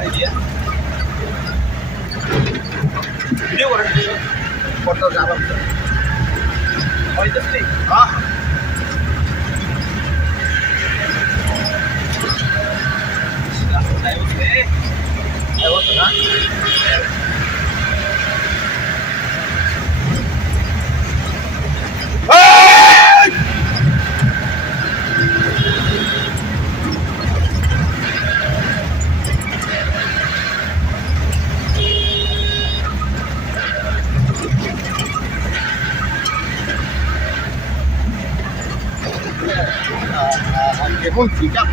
গাড়ি দিয়ে ভিডিও করে ফটো যাবার হইতেছে হ্যাঁ এখন পিক আপ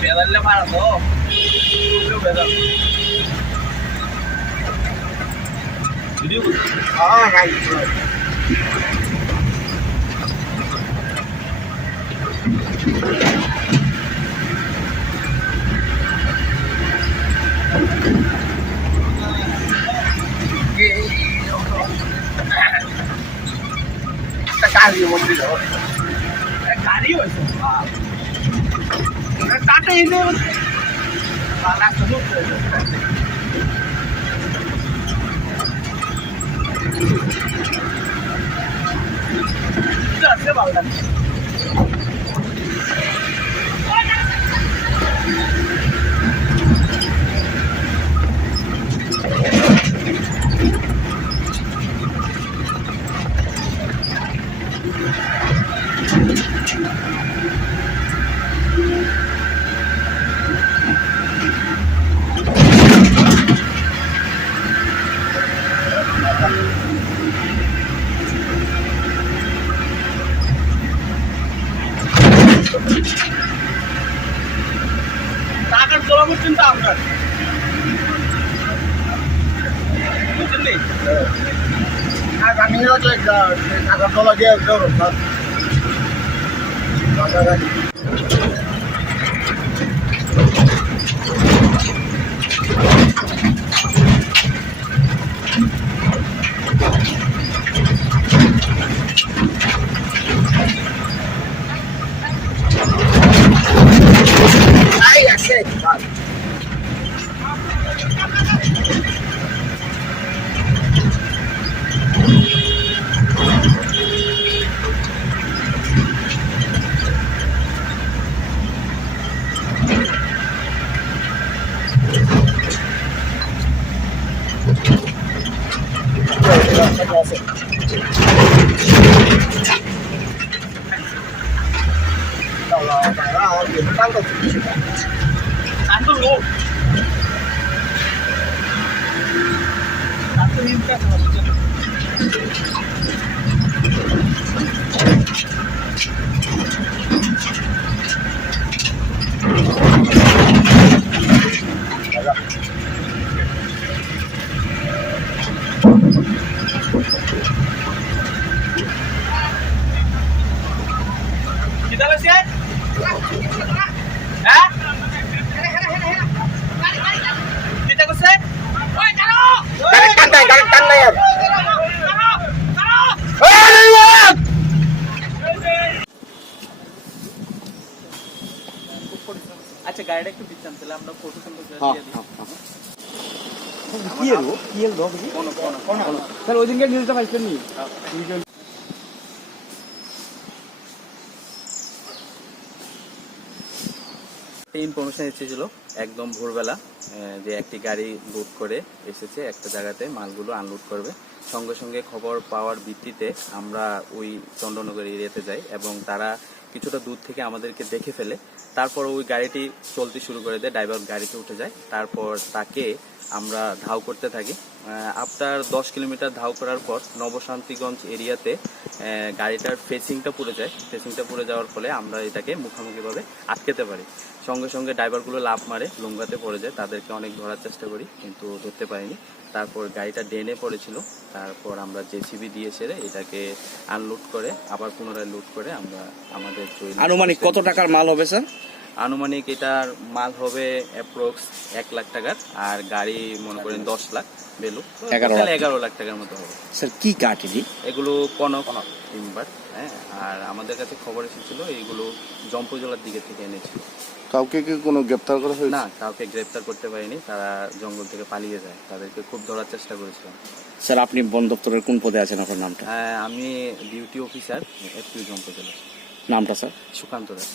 বেদালে মারা তো বেদাল ভিডিও হ্যাঁ রাইট গাড়ি মন্দির গাড়ি হয়েছে টাটা এনে রাস্তা আছে ভালো লাগছে টাকার তোলা চিন্তা আপনার বুঝলি আমি টাকার তোলা দিয়ে আচ্ছা গাড়িটা একটু দিচ্ছেন তাহলে আমরা ফটো সুন্দর করে দিয়ে দিই কি এলো কোন স্যার ওই দিনকে নিউজটা পাইছেন নি ইনফরমেশন এসেছিল একদম ভোরবেলা যে একটি গাড়ি লোড করে এসেছে একটা জায়গাতে মালগুলো আনলোড করবে সঙ্গে সঙ্গে খবর পাওয়ার ভিত্তিতে আমরা ওই চন্দননগর এরিয়াতে যাই এবং তারা কিছুটা দূর থেকে আমাদেরকে দেখে ফেলে তারপর ওই গাড়িটি চলতে শুরু করে দেয় ড্রাইভার গাড়িতে উঠে যায় তারপর তাকে আমরা ধাও করতে থাকি আফটার 10 কিলোমিটার ধাও করার পর নবশান্তিগঞ্জ এরিয়াতে গাড়িটার ফেসিংটা পুড়ে যায় ফেসিংটা পুড়ে যাওয়ার ফলে আমরা এটাকে মুখোমুখিভাবে আটকাতে পারি সঙ্গে সঙ্গে ড্রাইভারগুলো লাফ মারে লুঙ্গাতে পড়ে যায় তাদেরকে অনেক ধরার চেষ্টা করি কিন্তু ধরতে পারিনি তারপর গাড়িটা ড্রেনে পড়েছিল তারপর আমরা জেসিবি দিয়ে সেরে এটাকে আনলোড করে আবার পুনরায় লোড করে আমরা আমাদের আনুমানিক কত টাকার মাল হবে স্যার আনুমানিক এটার মাল হবে অ্যাপ্রক্স 1 লাখ টাকার, আর গাড়ি মনে করেন 10 লাখ ভ্যালু, 11 লাখ টাকার মতো হবে। স্যার কি কাঠ এটি? এগুলো কনক টিম্বার। হ্যাঁ, আর আমাদের কাছে খবর এসেছিল এইগুলো জম্পুজলার দিকে থেকে এনেছিল। কাউকে কি কোনো গ্রেপ্তার করা হয়েছে? না, কাউকে গ্রেপ্তার করতে পারিনি, তারা জঙ্গল থেকে পালিয়ে যায়, তাদেরকে খুব ধরার চেষ্টা করেছিলাম। স্যার আপনি বন দপ্তরের কোন পদে আছেন, আপনার নামটা? আমি ডিউটি অফিসার, এফপিউ জম্পুজলা। নামটা স্যার? সুকান্ত দাস।